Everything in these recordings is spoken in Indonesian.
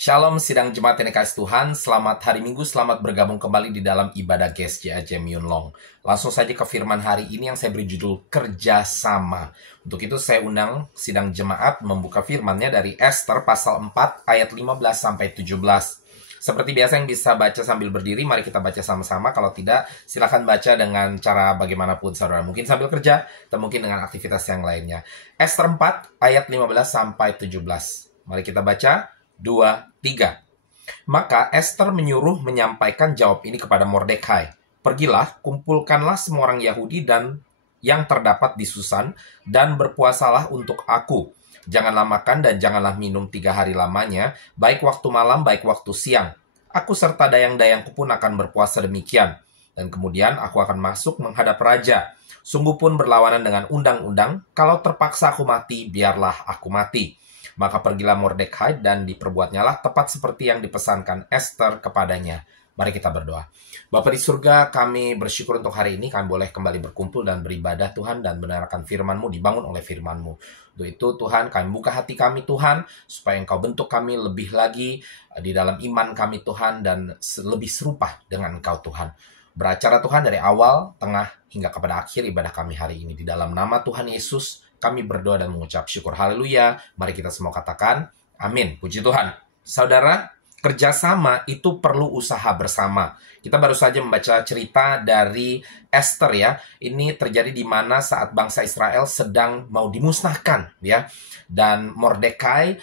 Shalom sidang jemaat yang dikasih Tuhan, selamat hari Minggu, selamat bergabung kembali di dalam ibadah GSJ Myun Long. Langsung saja ke firman hari ini yang saya beri judul Kerjasama. Untuk itu saya undang sidang jemaat membuka firmannya dari Esther pasal 4 ayat 15-17. Seperti biasa yang bisa baca sambil berdiri, mari kita baca sama-sama. Kalau tidak, silakan baca dengan cara bagaimanapun saudara. Mungkin sambil kerja, atau mungkin dengan aktivitas yang lainnya. Esther 4 ayat 15-17. Mari kita baca. 2, 3. Maka Esther menyuruh menyampaikan jawab ini kepada Mordekai. Pergilah, kumpulkanlah semua orang Yahudi dan yang terdapat di Susan, dan berpuasalah untuk aku. Janganlah makan dan janganlah minum 3 hari lamanya, baik waktu malam, baik waktu siang. Aku serta dayang-dayangku pun akan berpuasa demikian. Dan kemudian aku akan masuk menghadap raja. Sungguh pun berlawanan dengan undang-undang, kalau terpaksa aku mati, biarlah aku mati. Maka pergilah Mordekai dan diperbuatnyalah tepat seperti yang dipesankan Esther kepadanya. Mari kita berdoa. Bapa di surga, kami bersyukur untuk hari ini kami boleh kembali berkumpul dan beribadah Tuhan dan mendengarkan firman-Mu, dibangun oleh firman-Mu. Untuk itu Tuhan, kami buka hati kami Tuhan, supaya Engkau bentuk kami lebih lagi di dalam iman kami Tuhan dan lebih serupa dengan Engkau Tuhan. Beracara Tuhan dari awal, tengah, hingga kepada akhir ibadah kami hari ini. Di dalam nama Tuhan Yesus, kami berdoa dan mengucap syukur. Haleluya. Mari kita semua katakan, amin. Puji Tuhan. Saudara, kerjasama itu perlu usaha bersama. Kita baru saja membaca cerita dari Esther ya. Ini terjadi di mana saat bangsa Israel sedang mau dimusnahkan ya. Dan Mordekai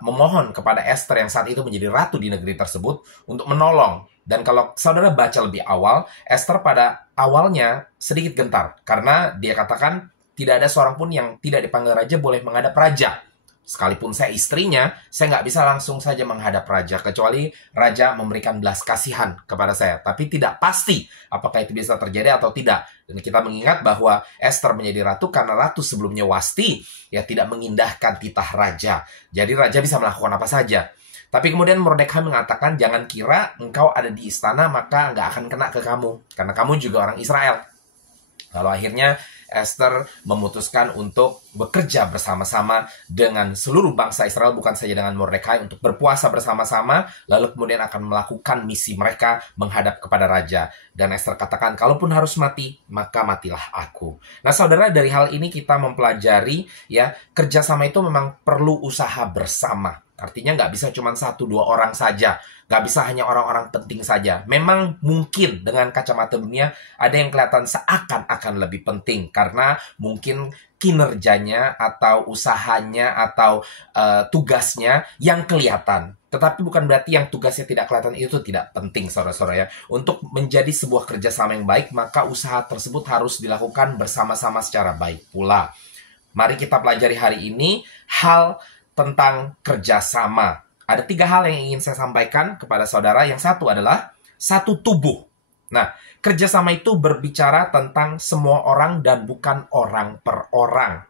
memohon kepada Esther yang saat itu menjadi ratu di negeri tersebut untuk menolong. Dan kalau saudara baca lebih awal, Esther pada awalnya sedikit gentar. Karena dia katakan, tidak ada seorang pun yang tidak dipanggil raja boleh menghadap raja. Sekalipun saya istrinya, saya nggak bisa langsung saja menghadap raja. Kecuali raja memberikan belas kasihan kepada saya. Tapi tidak pasti apakah itu bisa terjadi atau tidak. Dan kita mengingat bahwa Esther menjadi ratu karena ratu sebelumnya Wasti ya tidak mengindahkan titah raja. Jadi raja bisa melakukan apa saja. Tapi kemudian Mordekai mengatakan, jangan kira engkau ada di istana maka nggak akan kena ke kamu. Karena kamu juga orang Israel. Lalu akhirnya Esther memutuskan untuk bekerja bersama-sama dengan seluruh bangsa Israel, bukan saja dengan Mordekai, untuk berpuasa bersama-sama, lalu kemudian akan melakukan misi mereka menghadap kepada raja. Dan Esther katakan, kalaupun harus mati, maka matilah aku. Nah saudara, dari hal ini kita mempelajari ya, kerjasama itu memang perlu usaha bersama. Artinya nggak bisa cuma 1-2 orang saja. Nggak bisa hanya orang-orang penting saja. Memang mungkin dengan kacamata dunia ada yang kelihatan seakan-akan lebih penting. Karena mungkin kinerjanya atau usahanya atau tugasnya yang kelihatan. Tetapi bukan berarti yang tugasnya tidak kelihatan itu tidak penting, saudara-saudara ya. Untuk menjadi sebuah kerjasama yang baik, maka usaha tersebut harus dilakukan bersama-sama secara baik pula. Mari kita pelajari hari ini hal tentang kerjasama. Ada 3 hal yang ingin saya sampaikan kepada saudara. Yang satu adalah satu tubuh. Nah, kerjasama itu berbicara tentang semua orang dan bukan orang per orang.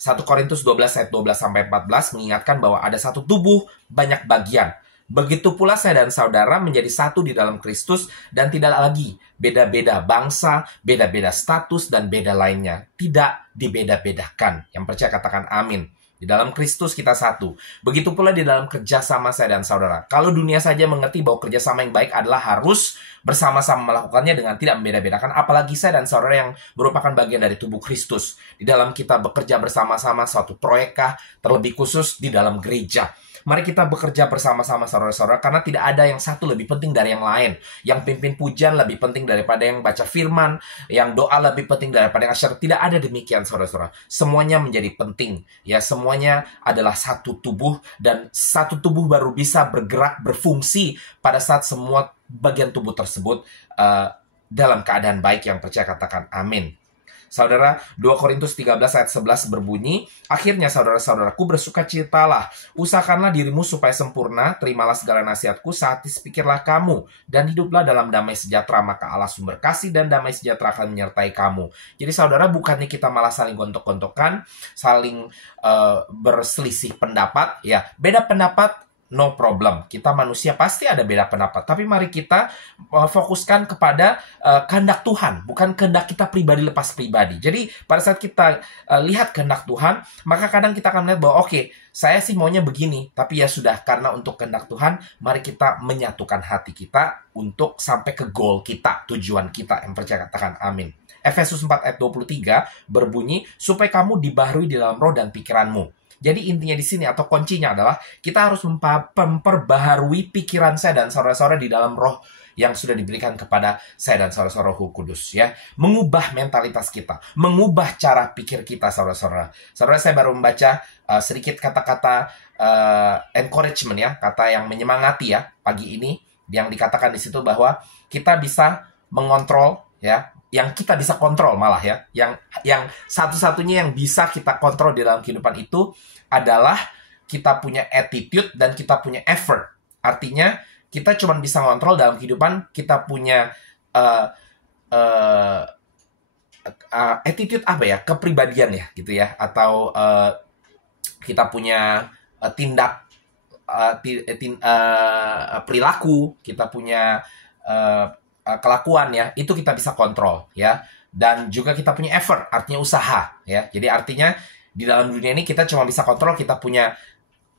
1 Korintus 12 ayat 12-14 mengingatkan bahwa ada satu tubuh, banyak bagian. Begitu pula saya dan saudara menjadi satu di dalam Kristus dan tidak lagi beda-beda bangsa, beda-beda status, dan beda lainnya. Tidak dibeda-bedakan. Yang percaya katakan amin. Di dalam Kristus kita satu. Begitu pula di dalam kerjasama saya dan saudara. Kalau dunia saja mengerti bahwa kerjasama yang baik adalah harus bersama-sama melakukannya dengan tidak membeda-bedakan, apalagi saya dan saudara yang merupakan bagian dari tubuh Kristus. Di dalam kita bekerja bersama-sama suatu proyekkah, terlebih khusus di dalam gereja. Mari kita bekerja bersama-sama saudara-saudara, karena tidak ada yang satu lebih penting dari yang lain. Yang pimpin pujian lebih penting daripada yang baca firman, yang doa lebih penting daripada yang asyar. Tidak ada demikian saudara-saudara. Semuanya menjadi penting. Ya, semuanya adalah satu tubuh, dan satu tubuh baru bisa bergerak, berfungsi pada saat semua bagian tubuh tersebut dalam keadaan baik. Yang percaya katakan amin. Saudara, 2 Korintus 13 ayat 11 berbunyi, akhirnya saudara-saudaraku bersukacitalah, usahakanlah dirimu supaya sempurna, terimalah segala nasihatku, satis pikirlah kamu, dan hiduplah dalam damai sejahtera, maka Allah sumber kasih dan damai sejahtera akan menyertai kamu. Jadi saudara, bukannya kita malah saling gontok-gontokan, saling berselisih pendapat, ya beda pendapat no problem. Kita manusia pasti ada beda pendapat. Tapi mari kita fokuskan kepada kehendak Tuhan, bukan kehendak kita pribadi lepas pribadi. Jadi pada saat kita lihat kehendak Tuhan, maka kadang kita akan melihat bahwa oke, saya sih maunya begini. Tapi ya sudah, karena untuk kehendak Tuhan, mari kita menyatukan hati kita untuk sampai ke goal kita, tujuan kita. Yang percaya katakan amin. Efesus 4 ayat 23 berbunyi, supaya kamu dibaharui di dalam roh dan pikiranmu. Jadi intinya di sini atau kuncinya adalah kita harus memperbaharui pikiran saya dan saudara-saudara di dalam roh yang sudah diberikan kepada saya dan saudara-saudara Roh Kudus, ya. Mengubah mentalitas kita, mengubah cara pikir kita, saudara-saudara. Saudara, saya baru membaca sedikit kata-kata encouragement, ya, kata yang menyemangati, ya, pagi ini, yang dikatakan di situ bahwa kita bisa mengontrol, ya, yang kita bisa kontrol malah, ya, yang satu-satunya yang bisa kita kontrol di dalam kehidupan itu adalah kita punya attitude dan kita punya effort. Artinya kita cuma bisa ngontrol dalam kehidupan, kita punya attitude apa ya, kepribadian, ya, gitu, ya, atau kita punya tindak perilaku, kita punya kelakuan, ya, itu kita bisa kontrol, ya. Dan juga kita punya effort, artinya usaha, ya. Jadi artinya di dalam dunia ini kita cuma bisa kontrol, kita punya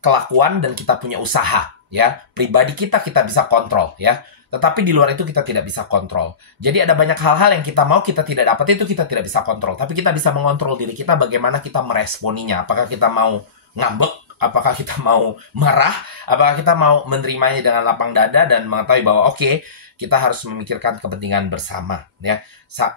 kelakuan dan kita punya usaha, ya. Pribadi kita bisa kontrol, ya. Tetapi di luar itu kita tidak bisa kontrol. Jadi ada banyak hal-hal yang kita mau, kita tidak dapat, itu kita tidak bisa kontrol. Tapi kita bisa mengontrol diri kita, bagaimana kita meresponinya. Apakah kita mau ngambek, apakah kita mau marah, apakah kita mau menerimanya dengan lapang dada dan mengetahui bahwa oke, kita harus memikirkan kepentingan bersama, ya.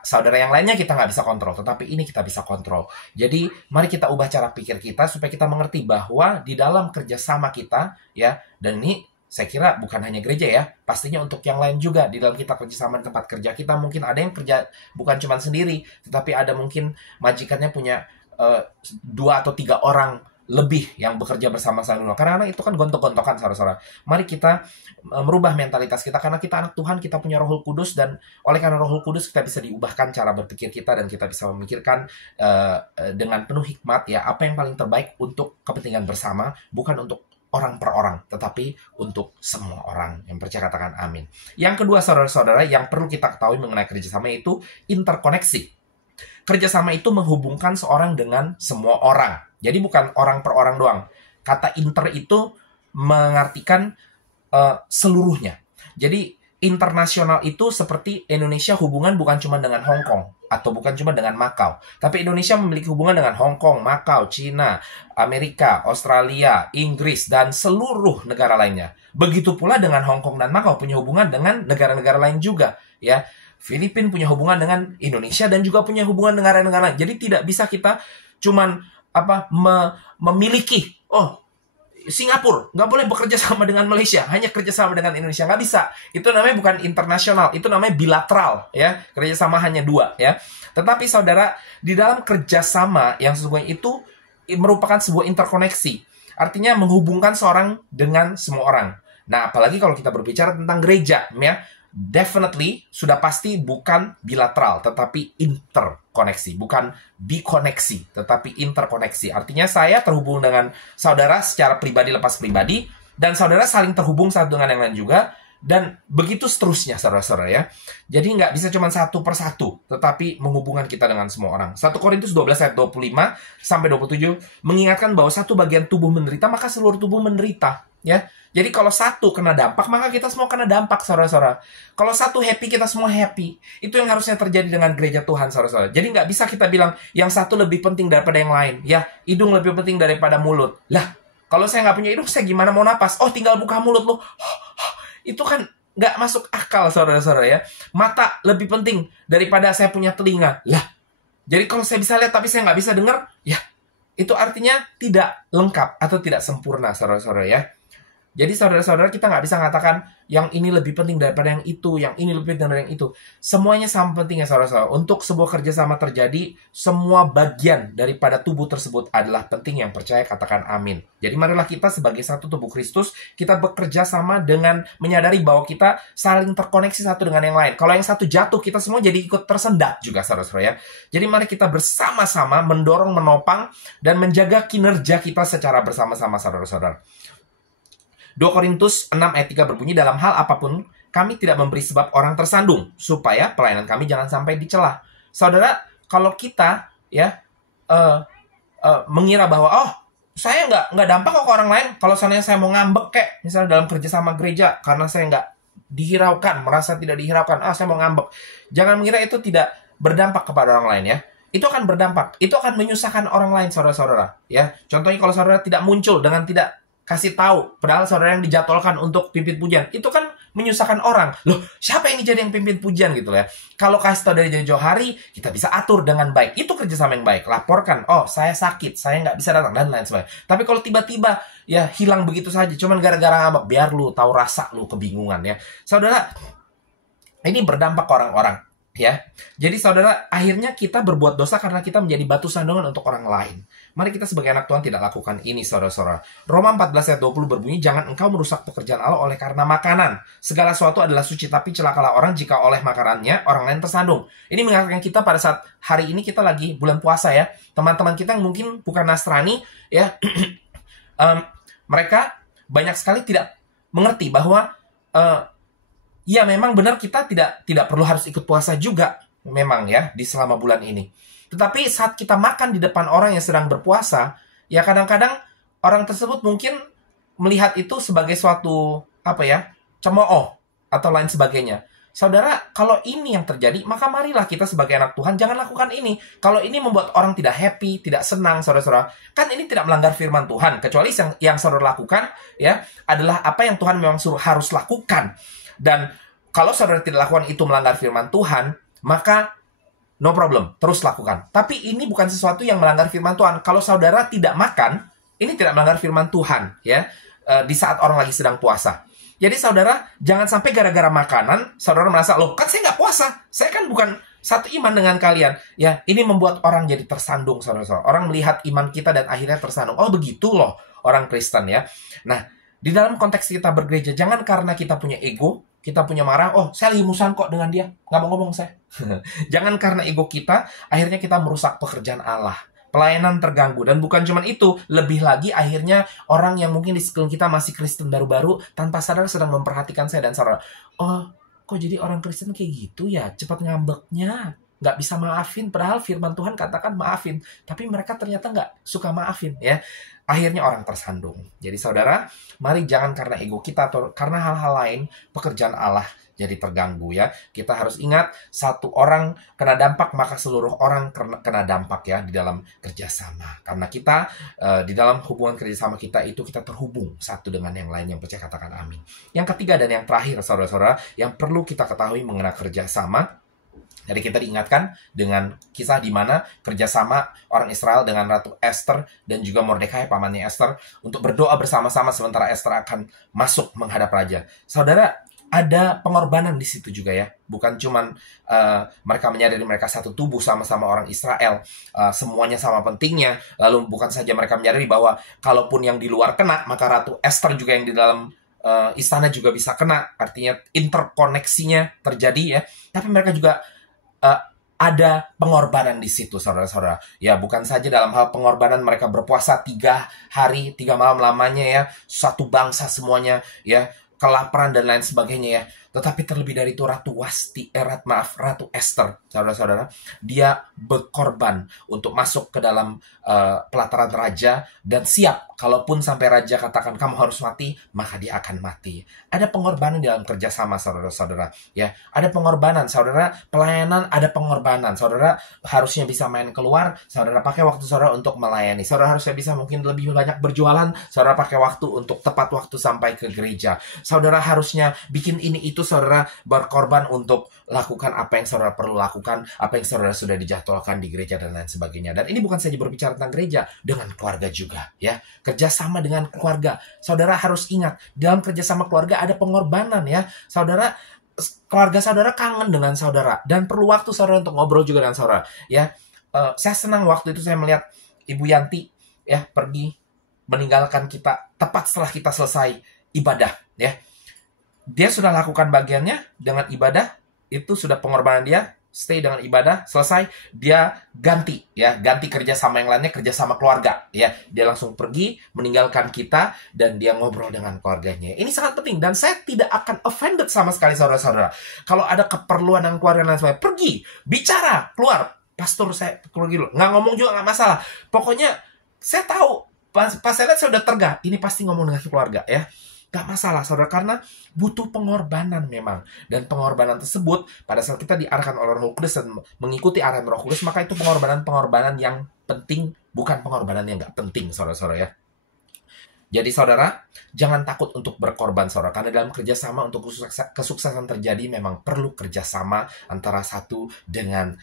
Saudara yang lainnya kita nggak bisa kontrol, tetapi ini kita bisa kontrol. Jadi mari kita ubah cara pikir kita supaya kita mengerti bahwa di dalam kerjasama kita, ya, dan ini saya kira bukan hanya gereja, ya, pastinya untuk yang lain juga. Di dalam kita kerjasama di tempat kerja kita, mungkin ada yang kerja bukan cuma sendiri, tetapi ada mungkin majikannya punya 2 atau 3 orang lebih yang bekerja bersama-sama. Karena itu kan gontok-gontokan, saudara-saudara. Mari kita merubah mentalitas kita, karena kita anak Tuhan, kita punya Roh Kudus, dan oleh karena Roh Kudus kita bisa diubahkan cara berpikir kita, dan kita bisa memikirkan dengan penuh hikmat, ya, apa yang paling terbaik untuk kepentingan bersama, bukan untuk orang per orang, tetapi untuk semua orang. Yang percaya katakan amin. Yang kedua, saudara-saudara, yang perlu kita ketahui mengenai kerjasama itu interkoneksi. Kerjasama itu menghubungkan seorang dengan semua orang. Jadi bukan orang per orang doang. Kata inter itu mengartikan seluruhnya. Jadi internasional itu seperti Indonesia hubungan bukan cuma dengan Hong Kong atau bukan cuma dengan Macau, tapi Indonesia memiliki hubungan dengan Hong Kong, Macau, Cina, Amerika, Australia, Inggris, dan seluruh negara lainnya. Begitu pula dengan Hong Kong dan Macau punya hubungan dengan negara-negara lain juga, ya. Filipina punya hubungan dengan Indonesia dan juga punya hubungan dengan negara-negara lain. Jadi tidak bisa kita cuman memiliki, Singapura nggak boleh bekerja sama dengan Malaysia, hanya kerja sama dengan Indonesia, nggak bisa. Itu namanya bukan internasional, itu namanya bilateral, ya. Kerjasama hanya 2, ya. Tetapi saudara, di dalam kerjasama yang sesungguhnya itu merupakan sebuah interkoneksi, artinya menghubungkan seorang dengan semua orang. Nah, apalagi kalau kita berbicara tentang gereja, ya, definitely sudah pasti bukan bilateral, tetapi interkoneksi. Bukan bikoneksi, tetapi interkoneksi. Artinya saya terhubung dengan saudara secara pribadi lepas pribadi, dan saudara saling terhubung satu dengan yang lain juga, dan begitu seterusnya, saudara-saudara, ya. Jadi nggak bisa cuma satu persatu, tetapi menghubungkan kita dengan semua orang. 1 Korintus 12 ayat 25-27 mengingatkan bahwa satu bagian tubuh menderita, maka seluruh tubuh menderita, ya. Jadi kalau satu kena dampak, maka kita semua kena dampak, saudara-saudara. Kalau satu happy, kita semua happy. Itu yang harusnya terjadi dengan gereja Tuhan, saudara-saudara. Jadi nggak bisa kita bilang, yang satu lebih penting daripada yang lain. Ya, hidung lebih penting daripada mulut. Lah, kalau saya nggak punya hidung, saya gimana mau napas? Oh, tinggal buka mulut lo. Itu kan nggak masuk akal, saudara-saudara, ya. Mata lebih penting daripada saya punya telinga. Lah, jadi kalau saya bisa lihat tapi saya nggak bisa dengar, ya, itu artinya tidak lengkap atau tidak sempurna, saudara-saudara, ya. Jadi saudara-saudara, kita nggak bisa mengatakan yang ini lebih penting daripada yang itu, yang ini lebih penting daripada yang itu. Semuanya sama pentingnya, saudara-saudara. Untuk sebuah kerjasama terjadi, semua bagian daripada tubuh tersebut adalah penting. Yang percaya katakan amin. Jadi marilah kita sebagai satu tubuh Kristus, kita bekerja sama dengan menyadari bahwa kita saling terkoneksi satu dengan yang lain. Kalau yang satu jatuh, kita semua jadi ikut tersendat juga, saudara-saudara, ya. Jadi mari kita bersama-sama mendorong, menopang, dan menjaga kinerja kita secara bersama-sama, saudara-saudara. 2 Korintus 6 ayat 3 berbunyi, dalam hal apapun kami tidak memberi sebab orang tersandung, supaya pelayanan kami jangan sampai dicela. Saudara, kalau kita ya mengira bahwa saya nggak dampak kok ke orang lain kalau seandainya saya mau ngambek kayak misalnya dalam kerja sama gereja karena saya nggak dihiraukan, merasa tidak dihiraukan, saya mau ngambek. Jangan mengira itu tidak berdampak kepada orang lain ya. Itu akan berdampak, itu akan menyusahkan orang lain, saudara-saudara ya. Contohnya kalau saudara tidak muncul dengan tidak kasih tahu, padahal saudara yang dijadwalkan untuk pimpin pujian, itu kan menyusahkan orang. Loh, siapa yang jadi yang pimpin pujian gitu ya? Kalau kasih tahu dari jauh-jauh hari, kita bisa atur dengan baik. Itu kerjasama yang baik. Laporkan, saya sakit, saya nggak bisa datang, dan lain sebagainya. Tapi kalau tiba-tiba ya hilang begitu saja, cuman gara-gara ngambek, biar lu tahu rasa lu kebingungan ya. Saudara, ini berdampak ke orang-orang. Ya, jadi saudara, akhirnya kita berbuat dosa karena kita menjadi batu sandungan untuk orang lain. Mari kita sebagai anak Tuhan tidak lakukan ini, saudara-saudara. Roma 14 ayat 20 berbunyi, jangan engkau merusak pekerjaan Allah oleh karena makanan. Segala sesuatu adalah suci, tapi celakalah orang jika oleh makanannya orang lain tersandung. Ini mengatakan kita pada saat hari ini kita lagi bulan puasa ya. Teman-teman kita yang mungkin bukan Nasrani ya, mereka banyak sekali tidak mengerti bahwa ya memang benar kita tidak perlu harus ikut puasa juga memang ya di selama bulan ini. Tetapi saat kita makan di depan orang yang sedang berpuasa, ya kadang-kadang orang tersebut mungkin melihat itu sebagai suatu cemooh atau lain sebagainya. Saudara, kalau ini yang terjadi, maka marilah kita sebagai anak Tuhan jangan lakukan ini. Kalau ini membuat orang tidak happy, tidak senang, saudara-saudara, kan ini tidak melanggar firman Tuhan. Kecuali yang saudara lakukan ya adalah apa yang Tuhan memang suruh harus lakukan. Dan kalau saudara tidak lakukan itu melanggar firman Tuhan, maka no problem, terus lakukan. Tapi ini bukan sesuatu yang melanggar firman Tuhan. Kalau saudara tidak makan, ini tidak melanggar firman Tuhan ya, di saat orang lagi sedang puasa. Jadi saudara, jangan sampai gara-gara makanan, saudara merasa, loh kan saya nggak puasa, saya kan bukan satu iman dengan kalian. Ya, ini membuat orang jadi tersandung, saudara-saudara. Orang melihat iman kita dan akhirnya tersandung. Oh begitu loh orang Kristen ya. Nah, di dalam konteks kita bergereja, jangan karena kita punya ego, kita punya marah, saya lagi musuhan kok dengan dia, nggak mau ngomong saya. Jangan karena ego kita, akhirnya kita merusak pekerjaan Allah. Pelayanan terganggu. Dan bukan cuma itu, lebih lagi akhirnya orang yang mungkin di sekeliling kita masih Kristen baru-baru, tanpa sadar sedang memperhatikan saya dan saudara. Kok jadi orang Kristen kayak gitu ya? Cepat ngambeknya, nggak bisa maafin, padahal firman Tuhan katakan maafin. Tapi mereka ternyata nggak suka maafin ya. Akhirnya orang tersandung. Jadi saudara, mari jangan karena ego kita atau karena hal-hal lain, pekerjaan Allah jadi terganggu ya. Kita harus ingat, satu orang kena dampak, maka seluruh orang kena dampak ya di dalam kerjasama. Karena kita, di dalam hubungan kerjasama kita itu kita terhubung satu dengan yang lain. Yang percaya katakan amin. Yang ketiga dan yang terakhir saudara-saudara, yang perlu kita ketahui mengenai kerjasama. Jadi kita diingatkan dengan kisah di mana kerjasama orang Israel dengan Ratu Esther dan juga Mordekai pamannya Esther untuk berdoa bersama-sama sementara Esther akan masuk menghadap raja. Saudara, ada pengorbanan di situ juga ya. Bukan cuman mereka menyadari mereka satu tubuh sama-sama orang Israel, semuanya sama pentingnya. Lalu bukan saja mereka menyadari bahwa kalaupun yang di luar kena, maka Ratu Esther juga yang di dalam istana juga bisa kena. Artinya interkoneksinya terjadi ya. Tapi mereka juga ada pengorbanan di situ, saudara-saudara. Ya, bukan saja dalam hal pengorbanan mereka berpuasa 3 hari, 3 malam lamanya ya, satu bangsa semuanya ya, kelaparan dan lain sebagainya ya. Tetapi terlebih dari itu Ratu Esther, saudara-saudara, dia berkorban untuk masuk ke dalam pelataran raja dan siap. Kalaupun sampai raja katakan kamu harus mati, maka dia akan mati. Ada pengorbanan dalam kerjasama, saudara-saudara. Ya, ada pengorbanan, saudara. Pelayanan ada pengorbanan. Saudara harusnya bisa main keluar. Saudara pakai waktu saudara untuk melayani. Saudara harusnya bisa mungkin lebih banyak berjualan. Saudara pakai waktu untuk tepat waktu sampai ke gereja. Saudara harusnya bikin ini itu. Saudara berkorban untuk lakukan apa yang saudara perlu lakukan, apa yang saudara sudah dijadwalkan di gereja dan lain sebagainya. Dan ini bukan saja berbicara tentang gereja, dengan keluarga juga ya. Kerjasama dengan keluarga. Saudara harus ingat, dalam kerjasama keluarga ada pengorbanan ya. Saudara, keluarga saudara kangen dengan saudara dan perlu waktu saudara untuk ngobrol juga dengan saudara ya. Saya senang waktu itu saya melihat Ibu Yanti ya pergi meninggalkan kita tepat setelah kita selesai ibadah ya. Dia sudah lakukan bagiannya dengan ibadah, itu sudah pengorbanan dia, stay dengan ibadah, selesai, dia ganti kerja sama yang lainnya, kerja sama keluarga ya. Dia langsung pergi meninggalkan kita dan dia ngobrol dengan keluarganya. Ini sangat penting dan saya tidak akan offended sama sekali saudara-saudara. Kalau ada keperluan dengan keluarga dan lain-lain, pergi, bicara, keluar. Pastor saya keluar dulu, nggak ngomong juga nggak masalah. Pokoknya saya tahu pas saya lihat saya udah tergah, ini pasti ngomong dengan keluarga ya. Gak masalah saudara, karena butuh pengorbanan memang. Dan pengorbanan tersebut, pada saat kita diarahkan oleh Roh Kudus dan mengikuti arahan Roh Kudus, maka itu pengorbanan-pengorbanan yang penting, bukan pengorbanan yang gak penting saudara-saudara ya. Jadi saudara, jangan takut untuk berkorban saudara, karena dalam kerjasama untuk kesuksesan terjadi memang perlu kerjasama antara satu dengan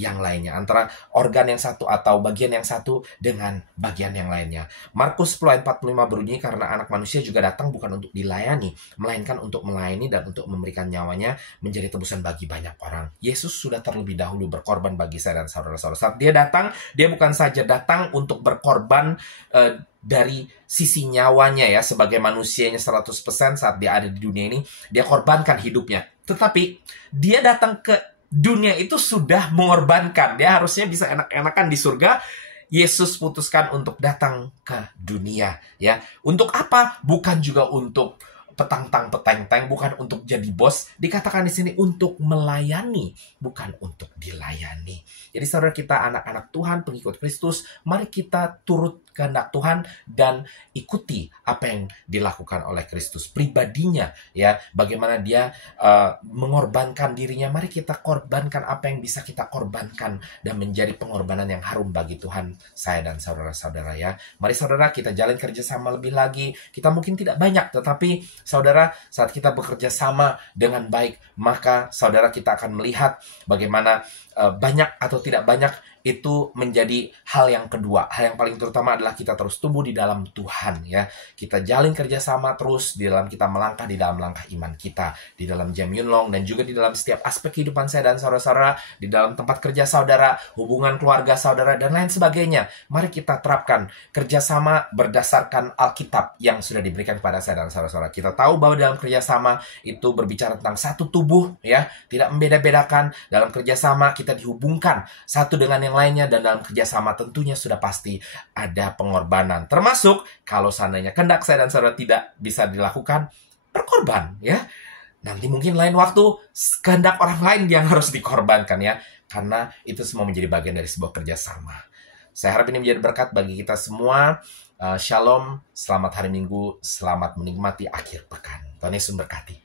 yang lainnya, antara organ yang satu atau bagian yang satu dengan bagian yang lainnya. Markus 10 ayat 45 berbunyi, karena anak manusia juga datang bukan untuk dilayani, melainkan untuk melayani dan untuk memberikan nyawanya menjadi tebusan bagi banyak orang. Yesus sudah terlebih dahulu berkorban bagi saya dan saudara-saudara. Saat dia datang, dia bukan saja datang untuk berkorban dari sisi nyawanya ya, sebagai manusianya 100% saat dia ada di dunia ini, dia korbankan hidupnya. Tetapi dia datang ke dunia itu sudah mengorbankan. Dia harusnya bisa enak-enakan di surga. Yesus putuskan untuk datang ke dunia ya. Untuk apa? Bukan juga untuk petang-tang-peteng-teng, bukan untuk jadi bos. Dikatakan di sini untuk melayani, bukan untuk dilayani. Jadi saudara, kita anak-anak Tuhan, pengikut Kristus, mari kita turut kehendak Tuhan dan ikuti apa yang dilakukan oleh Kristus pribadinya ya. Bagaimana dia mengorbankan dirinya, mari kita korbankan apa yang bisa kita korbankan dan menjadi pengorbanan yang harum bagi Tuhan saya dan saudara-saudara ya. Mari saudara, kita jalin kerjasama lebih lagi. Kita mungkin tidak banyak, tetapi saudara, saat kita bekerja sama dengan baik, maka saudara, kita akan melihat bagaimana banyak atau tidak banyak itu menjadi hal yang kedua. Hal yang paling terutama adalah kita terus tumbuh di dalam Tuhan ya. Kita jalin kerjasama terus di dalam kita melangkah di dalam langkah iman kita, di dalam Jam Yun Long, dan juga di dalam setiap aspek kehidupan saya dan saudara-saudara, di dalam tempat kerja saudara, hubungan keluarga saudara, dan lain sebagainya. Mari kita terapkan kerjasama berdasarkan Alkitab yang sudah diberikan kepada saya dan saudara-saudara. Kita tahu bahwa dalam kerjasama itu berbicara tentang satu tubuh ya, tidak membeda-bedakan. Dalam kerjasama kita dihubungkan satu dengan yang lainnya, dan dalam kerjasama tentunya sudah pasti ada pengorbanan, termasuk kalau seandainya kehendak saya dan saudara tidak bisa dilakukan, berkorban ya. Nanti mungkin lain waktu kehendak orang lain yang harus dikorbankan ya, karena itu semua menjadi bagian dari sebuah kerjasama. Saya harap ini menjadi berkat bagi kita semua. Shalom, selamat hari Minggu, selamat menikmati akhir pekan. Tuhan Yesus memberkati.